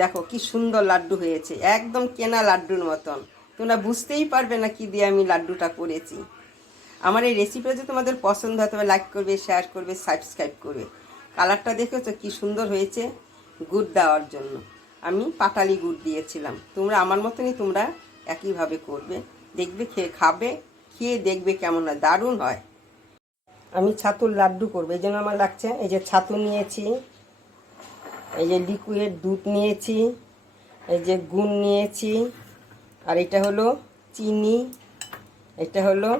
দেখো কি সুন্দর লাড্ডু হয়েছে, একদম কেনা লাড্ডুর মতন। তোমরা বুঝতেই পারবে না কি দিয়ে আমি লাড্ডুটা করেছি। আমার এই রেসিপিটা যদি তোমাদের পছন্দ হয় তবে লাইক করবে, শেয়ার করবে, সাবস্ক্রাইব করবে। কালারটা দেখেছো কি সুন্দর হয়েছে। গুড় দেওয়ার জন্য আমি পাটালি গুড় দিয়েছিলাম। তোমরা আমার মতনই তোমরা একইভাবে করবে, দেখবে, খাবে, খেয়ে দেখবে কেমন হয়, দারুণ হয়। আমি ছাতুর লাড্ডু করবো, এই জন্য আমার লাগছে এই যে ছাতু নিয়েছি, এই যে লিকুইড দুধ নিয়েছি, এই যে গুড় নিয়েছি, আর এটা হলো চিনি, এটা হলো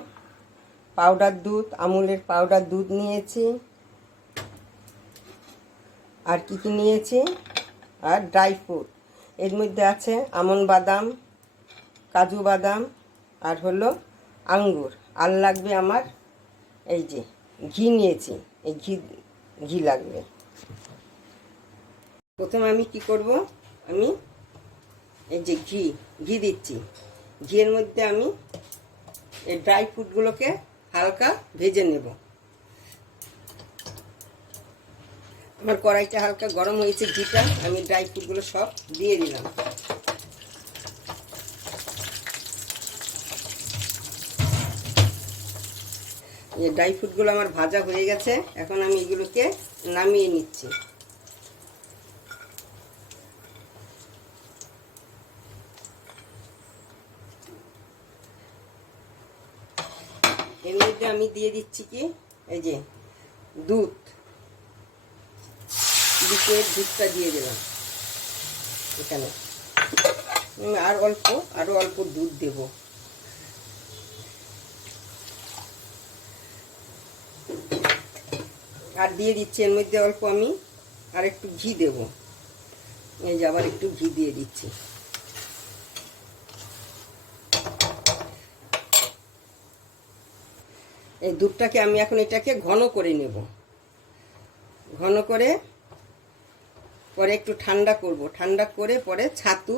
পাউডার দুধ, আমুলের পাউডার দুধ নিয়েছি, আর কি কি নিয়েছি, আর ড্রাই ফ্রুট। এর মধ্যে আছে আমন্ড বাদাম, কাজু বাদাম, আর হলো আঙ্গুর। আর লাগবে আমার এই যে ঘি নিয়েছি, এই ঘি লাগবে। প্রথমে আমি কি করব, আমি এই যে ঘি দিচ্ছি। ঘিয়ের মধ্যে আমি এই ড্রাই ফ্রুটগুলোকে হালকা ভেজে নেব। আমার কড়াইটা হালকা গরম হয়েছে, ঘিটা আমি ড্রাই ফ্রুটগুলো সব দিয়ে দিলাম। এই ড্রাই ফ্রুটগুলো আমার ভাজা হয়ে গেছে, এখন আমি এগুলোকে নামিয়ে নিচ্ছি। এর মধ্যে আমি দিয়ে দিচ্ছি কি এই যে দুধ, লিকুইড দুধটা দিয়ে দিলাম এখানে। আরো অল্প দুধ দেব। আর দিয়ে দিচ্ছি এর মধ্যে অল্প আমি আর একটু ঘি দেব। এই যে আবার একটু ঘি দিয়ে দিচ্ছি। এই দুধটাকে আমি এখন এটাকে ঘন করে নেব। ঘন করে পরে একটু ঠান্ডা করব, ঠান্ডা করে পরে ছাতু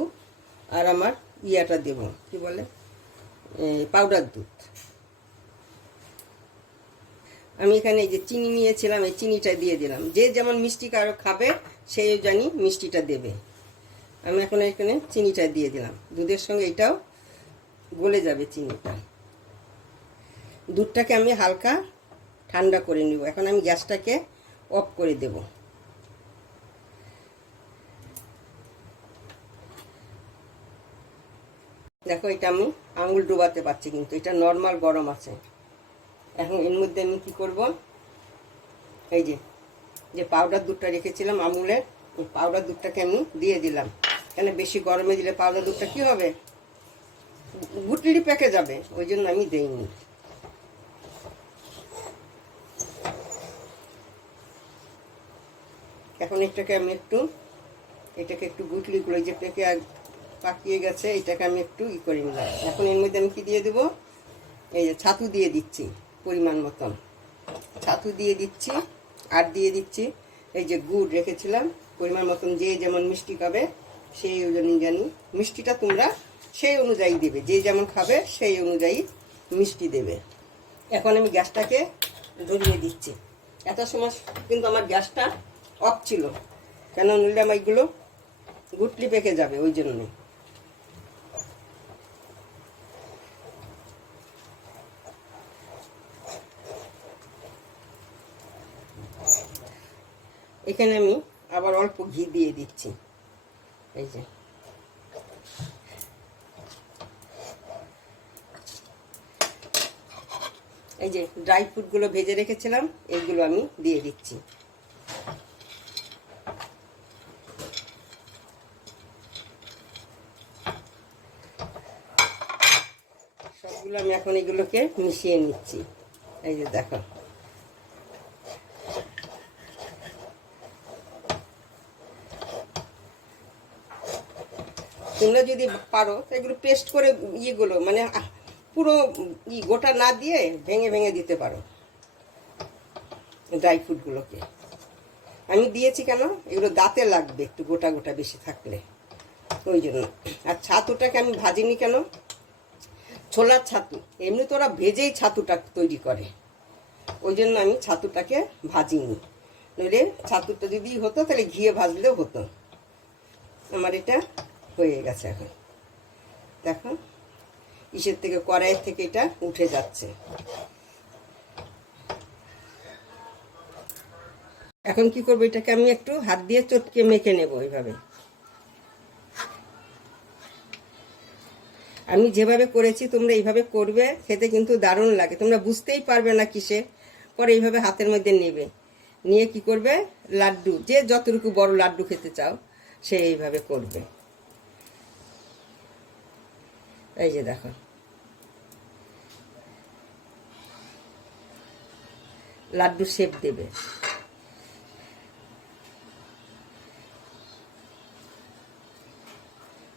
আর আমার ইয়াটা দেব, কি বলে পাউডার দুধ। আমি এখানে এই যে চিনি নিয়েছিলাম, এই চিনিটা দিয়ে দিলাম। যে যেমন মিষ্টি কারো খাবে সেই জানি মিষ্টিটা দেবে। আমি এখন এখানে চিনিটা দিয়ে দিলাম, দুধের সঙ্গে এটাও গলে যাবে চিনিটা। দুধটাকে আমি হালকা ঠান্ডা করে নিব। এখন আমি গ্যাসটাকে অফ করে দেব। দেখো এটা আমি আঙুল ডোবাতে পারছি, কিন্তু এটা নর্মাল গরম আছে। এখন এর মধ্যে আমি কি করব, এই যে পাউডার দুধটা রেখেছিলাম আমুলের, এই পাউডার দুধটাকে আমি দিয়ে দিলাম। এখানে বেশি গরমে দিলে পাউডার দুধটা কি হবে, গুটলি পেকে যাবে, ওই জন্য আমি দেইনি। এখন এটাকে আমি একটু গুটলিগুলো যে পেকে পাকিয়ে গেছে, এটাকে আমি একটু করে নিলাম। এখন এর মধ্যে আমি কি দিয়ে দেবো, এই যে ছাতু দিয়ে দিচ্ছি, পরিমাণ মতন ছাতু দিয়ে দিচ্ছি। আর দিয়ে দিচ্ছি এই যে গুড় রেখেছিলাম পরিমাণ মতন। যে যেমন মিষ্টি খাবে সেই অনুযায়ী মিষ্টিটা তোমরা সেই অনুযায়ী দেবে, যে যেমন খাবে সেই অনুযায়ী মিষ্টি দেবে। এখন আমি গ্যাসটাকে ধরিয়ে দিচ্ছি। এত সময় কিন্তু আমার গ্যাসটা অফ ছিল, কেন নিলে আমার এগুলো গুটলি পেকে যাবে, ওই জন্য। এখানে আমি আবার অল্প ঘি দিয়ে দিচ্ছি। এই যে ড্রাই ফ্রুটগুলো ভেজে রেখেছিলাম, এইগুলো আমি দিয়ে দিচ্ছি। সবগুলো আমি এখন এগুলোকে মিশিয়ে নিচ্ছি। এই যে দেখো, তোমরা যদি পারো এগুলো পেস্ট করে ইয়েগুলো মানে পুরো গোটা না দিয়ে ভেঙে ভেঙে দিতে পারো ড্রাই ফ্রুটগুলোকে। আমি দিয়েছি কেন, এগুলো দাঁতে লাগবে একটু গোটা গোটা বেশি থাকলে, ওই জন্য। আর ছাতুটাকে আমি ভাজিনি কেন, ছোলার ছাতু এমনি তো ওরা ভেজেই ছাতুটা তৈরি করে, ওই জন্য আমি ছাতুটাকে ভাজিনি। নইলে ছাতুটা যদি হতো তাহলে ঘিয়ে ভাজলেও হতো। আমার এটা হয়ে গেছে। এখন দেখো ইসের থেকে, কড়াইয়ের থেকে এটা উঠে যাচ্ছে। এখন কি করবো, এটাকে আমি একটু হাত দিয়ে চটকে মেখে নেব। এইভাবে আমি যেভাবে করেছি তোমরা এইভাবে করবে, খেতে কিন্তু দারুণ লাগে। তোমরা বুঝতেই পারবে না কিসে। পরে এইভাবে হাতের মধ্যে নেবে, নিয়ে কি করবে, লাড্ডু যে যতটুকু বড় লাড্ডু খেতে চাও সে এইভাবে করবে। এই যে দেখো, লাড্ডু শেপ দেবে।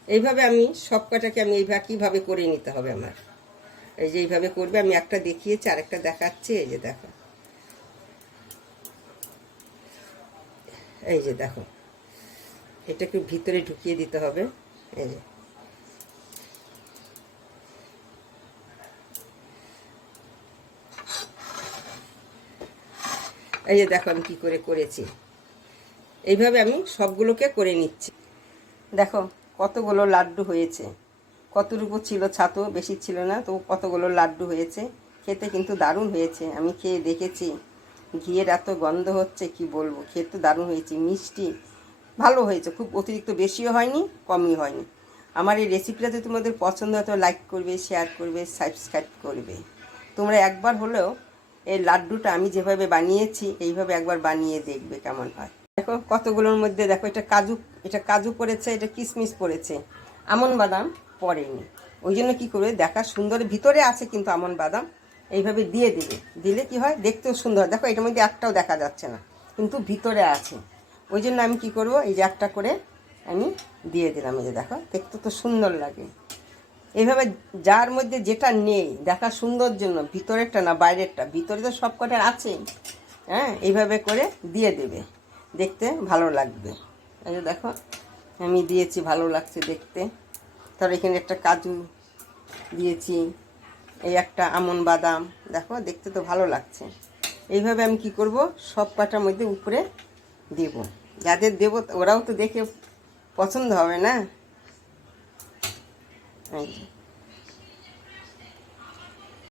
এইভাবে আমি সব কটাকে আমি এইভাবে কীভাবে করে নিতে হবে আমার। এই যে এইভাবে করবে, আমি একটা দেখিয়েছি আরেকটা দেখাচ্ছি। এই যে দেখো, এই যে দেখো, এটাকে ভিতরে ঢুকিয়ে দিতে হবে। এই যে এই যে দেখো আমি কী করে করেছি। এইভাবে আমি সবগুলোকে করে নিচ্ছি। দেখো কতগুলো লাড্ডু হয়েছে, কতটুকু ছিল ছাতু, বেশি ছিল না, তো কতগুলো লাড্ডু হয়েছে। খেতে কিন্তু দারুণ হয়েছে। আমি খেয়ে দেখেছি, ঘিয়ের এত গন্ধ হচ্ছে কি বলবো। খেতে দারুণ হয়েছে, মিষ্টি ভালো হয়েছে, খুব অতিরিক্ত বেশিও হয়নি কমই হয়নি। আমার এই রেসিপিটা যদি তোমাদের পছন্দ হয় তো লাইক করবে, শেয়ার করবে, সাবস্ক্রাইব করবে। তোমরা একবার হলেও এই লাড্ডুটা আমি যেভাবে বানিয়েছি এইভাবে একবার বানিয়ে দেখবে কেমন হয়। দেখো কতগুলোর মধ্যে দেখো, এটা কাজু পড়েছে, এটা কিশমিশ পড়েছে, আমন বাদাম পড়েনি। ওই জন্য কী করবে, দেখা সুন্দর ভিতরে আছে কিন্তু আমন বাদাম এইভাবে দিয়ে দেবে। দিলে কি হয়, দেখতেও সুন্দর। দেখো এটার মধ্যে একটাও দেখা যাচ্ছে না, কিন্তু ভিতরে আছে। ওই জন্য আমি কি করব, এই যে একটা করে আমি দিয়ে দিলাম। এই যে দেখো, দেখতে তো সুন্দর লাগে। এইভাবে যার মধ্যে যেটা নেই দেখা সুন্দর জন্য, ভিতরেরটা না বাইরেরটা, ভিতরে তো সব কটার আছে। হ্যাঁ, এইভাবে করে দিয়ে দেবে, দেখতে ভালো লাগবে। এই যে দেখো আমি দিয়েছি, ভালো লাগছে দেখতে। তারপর এখানে একটা কাজু দিয়েছি, এই একটা আমন বাদাম, দেখো দেখতে তো ভালো লাগছে। এইভাবে আমি কি করব, সব কটার মধ্যে উপরে দেব। যাদের দেব ওরাও তো দেখে পছন্দ হবে না। এই